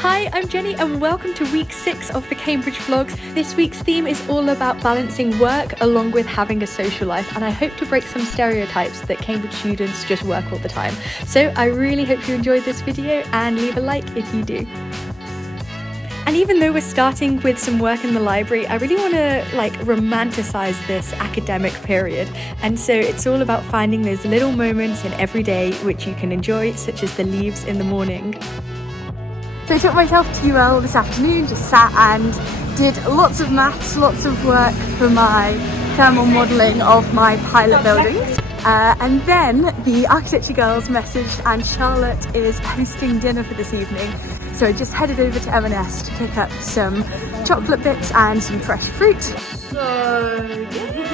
Hi, I'm Jenny and welcome to week 6 of the Cambridge vlogs. This week's theme is all about balancing work along with having a social life, and I hope to break some stereotypes that Cambridge students just work all the time. So I really hope you enjoyed this video and leave a like if you do. And even though we're starting with some work in the library, I really want to romanticize this academic period. And so it's all about finding those little moments in every day which you can enjoy, such as the leaves in the morning. So I took myself to UL this afternoon, just sat and did lots of maths, lots of work for my thermal modelling of my pilot buildings. And then the architecture girls messaged and Charlotte is hosting dinner for this evening. So I just headed over to M&S to pick up some chocolate bits and some fresh fruit. So good!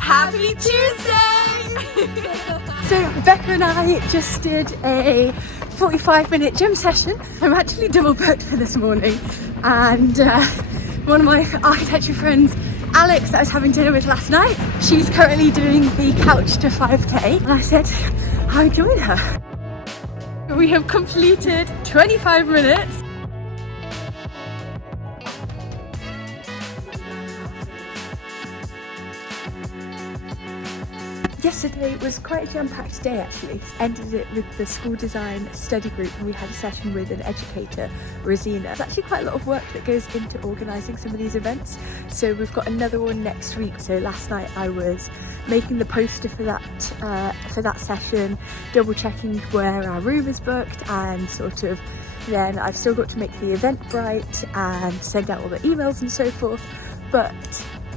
Happy Tuesday! So Becca and I just did a 45-minute gym session. I'm actually double booked for this morning, and one of my architecture friends, Alex, that I was having dinner with last night, she's currently doing the couch to 5k, and I said I'd join her. We have completed 25 minutes. Yesterday was quite a jam-packed day actually. Ended it with the school design study group, and we had a session with an educator, Rosina. There's actually quite a lot of work that goes into organising some of these events, so we've got another one next week. So last night I was making the poster for that session, double checking where our room is booked, and then I've still got to make the Eventbrite and send out all the emails and so forth, but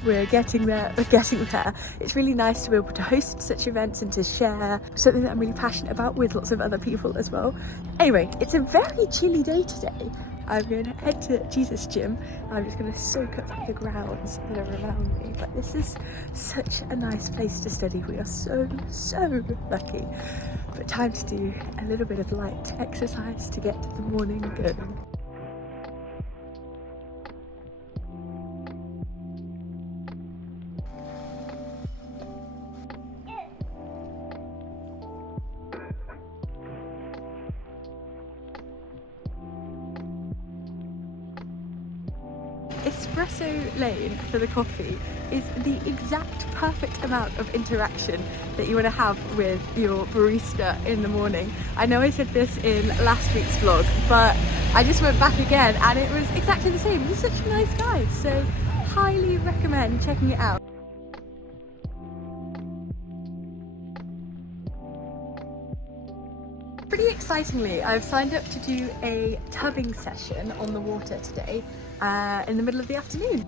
we're getting there. It's really nice to be able to host such events and to share something that I'm really passionate about with lots of other people as well. Anyway, it's a very chilly day today. I'm going to head to Jesus Gym. I'm just going to soak up the grounds that are around me, but this is such a nice place to study. We are so lucky. But time to do a little bit of light exercise to get the morning going. Espresso lane for the coffee is the exact perfect amount of interaction that you want to have with your barista in the morning. I know I said this in last week's vlog, but I just went back again and it was exactly the same. He's such a nice guy, so highly recommend checking it out. Pretty excitingly, I've signed up to do a tubbing session on the water today in the middle of the afternoon.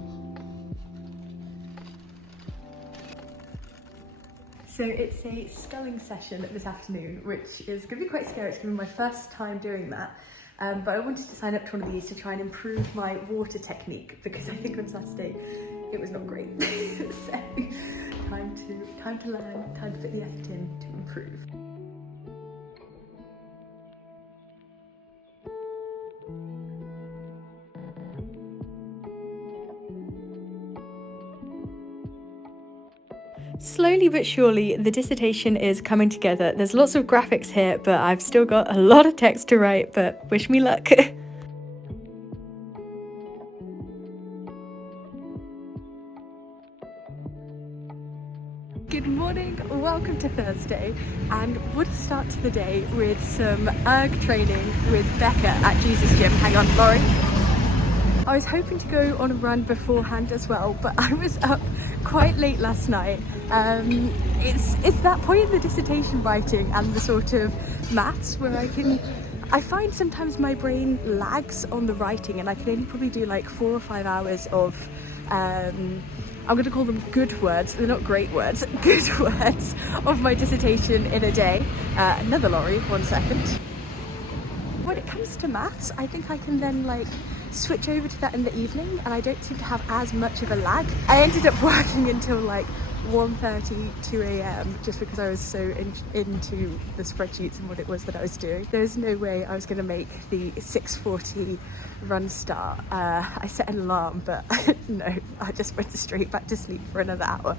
So it's a sculling session this afternoon, which is going to be quite scary. It's going to be my first time doing that, but I wanted to sign up to one of these to try and improve my water technique, because I think on Saturday it was not great. So time to learn, time to put the effort in to improve. Slowly but surely, the dissertation is coming together. There's lots of graphics here, but I've still got a lot of text to write, but wish me luck. Good morning, welcome to Thursday, and we'll start the day with some erg training with Becca at Jesus Gym. Hang on, Laurie. I was hoping to go on a run beforehand as well, but I was up quite late last night. It's that point in the dissertation writing and the sort of maths where I find sometimes my brain lags on the writing, and I can only probably do like 4 or 5 hours of I'm going to call them good words, they're not great words, good words of my dissertation in a day. Another lorry, 1 second. When it comes to maths, I think I can then switch over to that in the evening, and I don't seem to have as much of a lag. I ended up working until 1:30, 2 a.m. just because I was so into the spreadsheets and what it was that I was doing. There's no way I was going to make the 6:40 run start. I set an alarm, but no, I just went straight back to sleep for another hour.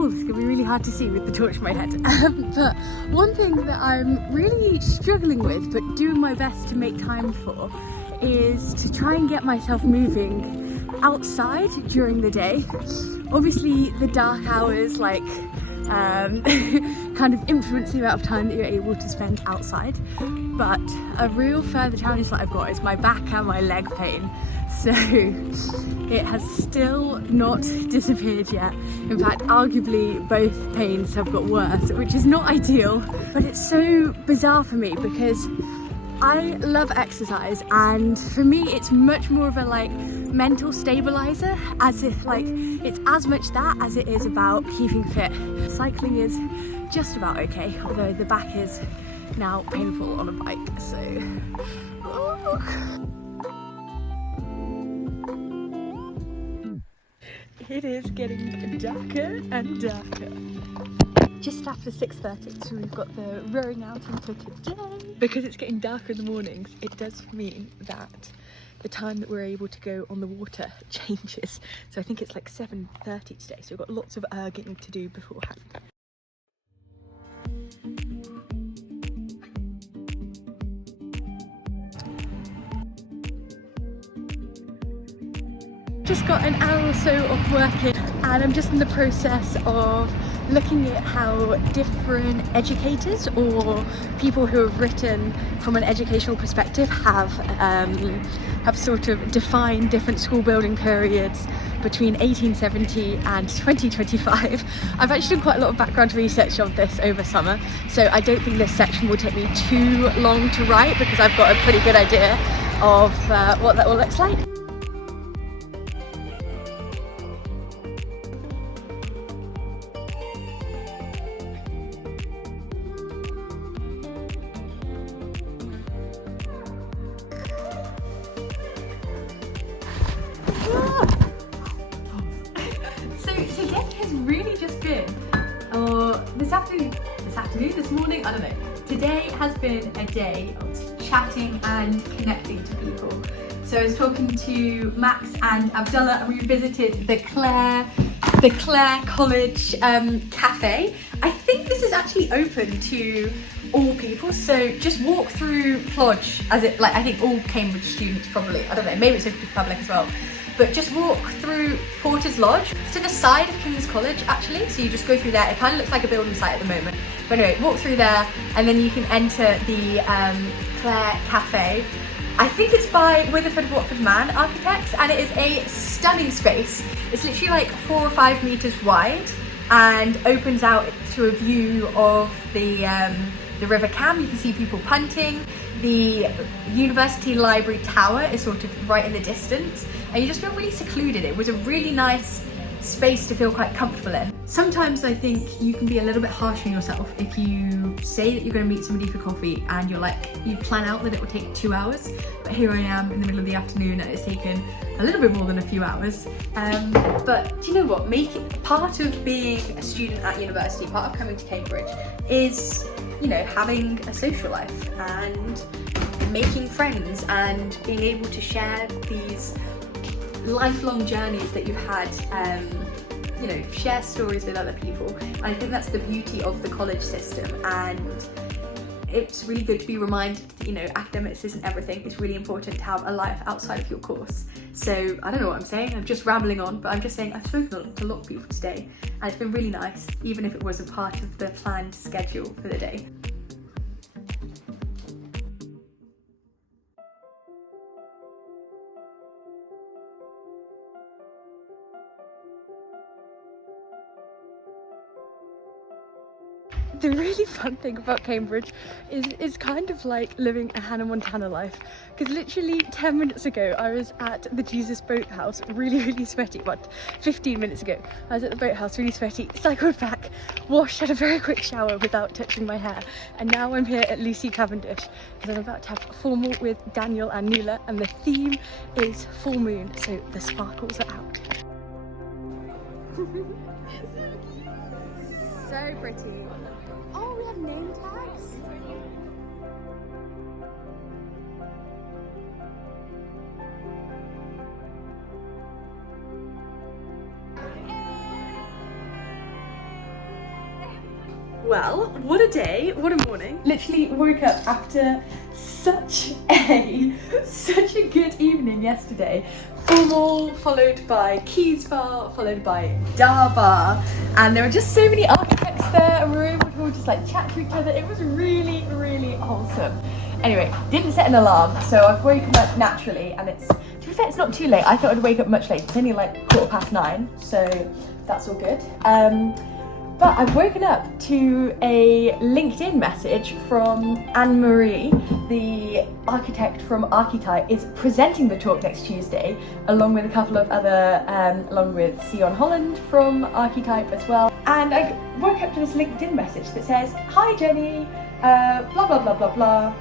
Oh, this is gonna be really hard to see with the torch in my head. But one thing that I'm really struggling with, but doing my best to make time for, is to try and get myself moving outside during the day. Obviously the dark hours like kind of influence the amount of time that you're able to spend outside, but a real further challenge that I've got is my back and my leg pain. So it has still not disappeared yet. In fact, arguably both pains have got worse, which is not ideal. But it's so bizarre for me because I love exercise, and for me it's much more of a like mental stabilizer, as if like it's as much that as it is about keeping fit. Cycling is just about okay, although the back is now painful on a bike, so it is getting darker and darker. Just after 6:30, so we've got the rowing outing for today. Because it's getting darker in the mornings, it does mean that the time that we're able to go on the water changes. So I think it's like 7:30 today, so we've got lots of erging to do beforehand. Just got an hour or so of working, and I'm just in the process of looking at how different educators or people who have written from an educational perspective have sort of defined different school building periods between 1870 and 2025. I've actually done quite a lot of background research on this over summer, so I don't think this section will take me too long to write because I've got a pretty good idea of what that all looks like. So today has really just been, this morning, I don't know. Today has been a day of chatting and connecting to people. So I was talking to Max and Abdullah, and we visited the Clare College cafe. I think this is actually open to all people, so just walk through Plodge, as it, like, I think all Cambridge students probably, I don't know, maybe it's open to the public as well, but just walk through Porter's Lodge. It's to the side of King's College actually, so you just go through there. It kind of looks like a building site at the moment, but anyway, walk through there and then you can enter the Clare Cafe. I think it's by Watford Man Architects, and it is a stunning space. It's literally like 4 or 5 meters wide and opens out to a view of the River Cam. You can see people punting. The University Library Tower is sort of right in the distance, and you just feel really secluded. It was a really nice space to feel quite comfortable in. Sometimes I think you can be a little bit harsh on yourself if you say that you're going to meet somebody for coffee and you plan out that it will take 2 hours, but here I am in the middle of the afternoon and it's taken a little bit more than a few hours. But do you know what? Part of being a student at university, part of coming to Cambridge is, you know, having a social life and making friends and being able to share these lifelong journeys that you've had, you know, share stories with other people. And I think that's the beauty of the college system, and it's really good to be reminded that, you know, academics isn't everything. It's really important to have a life outside of your course. So I don't know what I'm saying, I'm just rambling on, but I'm just saying I've spoken to a lot of people today and it's been really nice, even if it wasn't part of the planned schedule for the day. The really fun thing about Cambridge is kind of like living a Hannah Montana life, because literally 10 minutes ago I was at the Jesus Boathouse, really sweaty. What, 15 minutes ago I was at the boathouse, really sweaty, cycled back, washed, had a very quick shower without touching my hair, and now I'm here at Lucy Cavendish because I'm about to have a formal with Daniel and Nuala, and the theme is full moon, so the sparkles are out. So pretty. Oh, we have name tags. Well, what a day, what a morning. Literally woke up after such a good evening yesterday. Formal, followed by Keys Bar, followed by Dar Bar, and there were just so many architects there and we were able to all just like chat to each other. It was really, really wholesome. Anyway, didn't set an alarm, so I've woken up naturally, and to be fair, it's not too late. I thought I'd wake up much later. It's only like 9:15, so that's all good. But I've woken up to a LinkedIn message from Anne-Marie, the architect from Archetype, is presenting the talk next Tuesday, along with a couple of other, along with Sion Holland from Archetype as well. And I woke up to this LinkedIn message that says, "Hi Jenny, blah blah blah blah blah,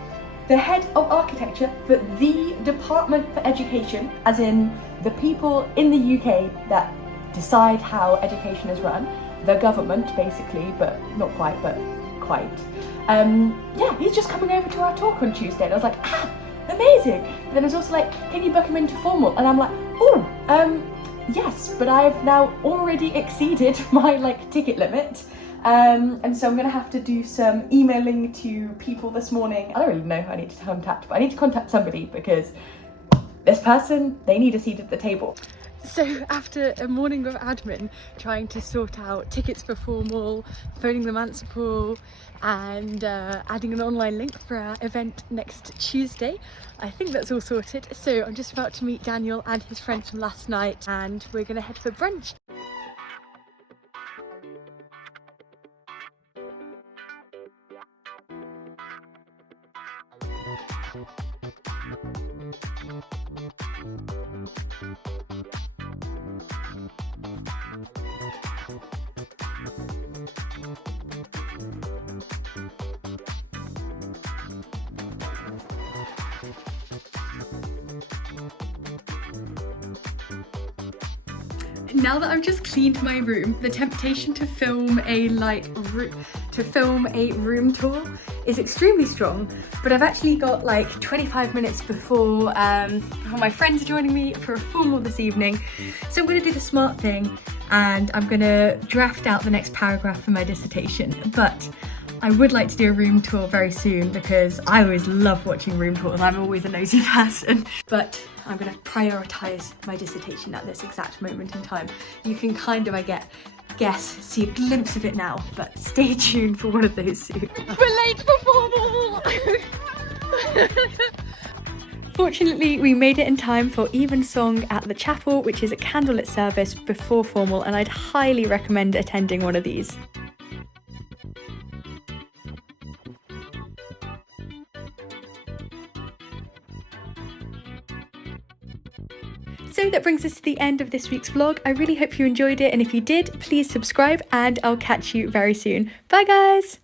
the head of architecture for the Department for Education," as in the people in the UK that decide how education is run. The government, basically, but not quite, but quite. Yeah, he's just coming over to our talk on Tuesday, and I was like, amazing. But then I was also like, can you book him into formal? And I'm like, yes, but I've now already exceeded my ticket limit. And so I'm gonna have to do some emailing to people this morning. I don't really know who I need to contact, but I need to contact somebody because this person, they need a seat at the table. So after a morning of admin, trying to sort out tickets for formal, phoning the Manspool, and adding an online link for our event next Tuesday, I think that's all sorted. So I'm just about to meet Daniel and his friends from last night, and we're gonna head for brunch. Now that I've just cleaned my room, the temptation to film a room tour is extremely strong, but I've actually got 25 minutes before my friends are joining me for a formal this evening. So I'm gonna do the smart thing and I'm gonna draft out the next paragraph for my dissertation. But I would like to do a room tour very soon because I always love watching room tours. I'm always a nosy person, but I'm going to prioritise my dissertation at this exact moment in time. You can kind of, see a glimpse of it now, but stay tuned for one of those soon. We're late for formal! Fortunately, we made it in time for evensong at the chapel, which is a candlelit service before formal, and I'd highly recommend attending one of these. So that brings us to the end of this week's vlog. I really hope you enjoyed it, and if you did, please subscribe and I'll catch you very soon. Bye guys!